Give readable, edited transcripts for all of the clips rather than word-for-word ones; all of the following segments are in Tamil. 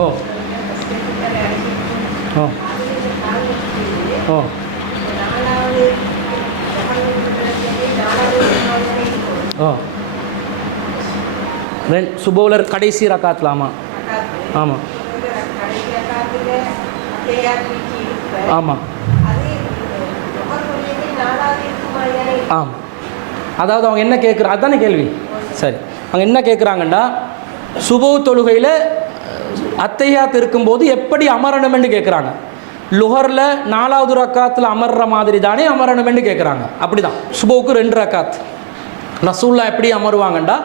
ஓ ஓ ஓ ஓ சுபோலர் கடைசி ரக்காத்தில். ஆமாம் ஆமாம் ஆமாம் ஆமாம். அதாவது அவங்க என்ன கேட்குறா, அதுதானே கேள்வி. சரி, அவங்க என்ன கேட்குறாங்கன்னா, சுபோ தொழுகையில் அத்தையாத் இருக்கும்போது எப்படி அமரணுமென்று கேட்குறாங்க. லுஹரில் 4வது ரக்காத்தில் அமர்ற மாதிரி தானே அமரணுமென்று கேட்குறாங்க. அப்படி தான் சுபோவுக்கு 2 ரக்காத். ரசூல்லா எப்படி அமருவாங்கண்டா,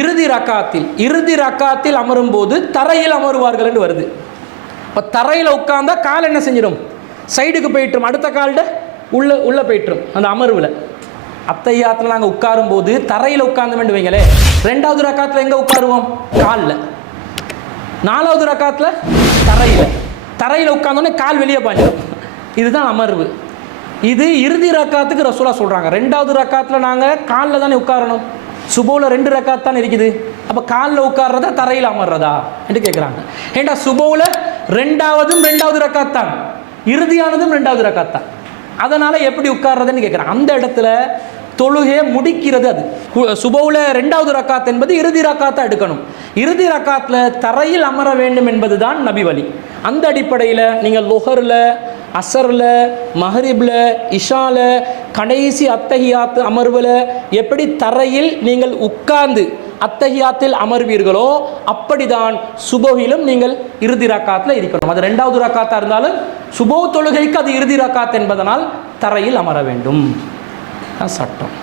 இறுதி ரக்காத்தில் அமரும்போது தரையில் அமருவார்கள் என்று வருது. இப்போ தரையில் உட்கார்ந்தா கால் என்ன செஞ்சிடும், சைடுக்கு போயிட்டுரும், அடுத்த கால்ட உள்ளே போயிட்டுரும். அந்த அமர்வில் அத்தையாத்தில் நாங்கள் உட்காரும் போது தரையில் உட்கார்ந்து வைங்களே, 2வது ரக்காத்தில் எங்கே உட்காருவோம், காலில். 4வது ரக்காத்தில் தரையில் உட்கார்ந்தோடனே கால் வெளியே பாஞ்சிடும். இதுதான் அமர்வு. இது இறுதி ரக்காத்துக்கு ரசூலா சொல்கிறாங்க. 2வது ரக்காத்தில் நாங்கள் காலில் தானே உட்காரணும். சுபோவில் 2 ரக்காத் தான் இருக்குது. அப்போ காலில் உட்கார்றதா தரையில் அமர்றதா என்று கேட்குறாங்க. ஏண்டா சுபோவில் 2வது ரக்காத் தான், இறுதியானதும் 2வது ரக்காத் தான். அதனால் எப்படி உட்கார்றதுன்னு கேட்குறாங்க. அந்த இடத்துல தொழுகையை முடிக்கிறது. அது சுபோவில் 2வது ரக்காத் என்பது இறுதி ரக்காத்தை எடுக்கணும். இறுதி ரக்காத்தில் தரையில் அமர வேண்டும் என்பது தான் நபி வழி. அந்த அடிப்படையில் நீங்கள் லுஹரில், அசரில், மஹரிபில், இஷாவில், கடைசி அத்தஹியாத்து அமர்வில் எப்படி தரையில் நீங்கள் உட்கார்ந்து அத்தஹியாத்தில் அமர்வீர்களோ அப்படிதான் சுபோவிலும் நீங்கள் இறுதி ரக்காத்தில் இருக்கணும். அது 2வது ரக்காத்தாக இருந்தாலும் சுபோ தொழுகைக்கு அது இறுதி ரக்காத் என்பதனால் தரையில் அமர வேண்டும். சட்டம்.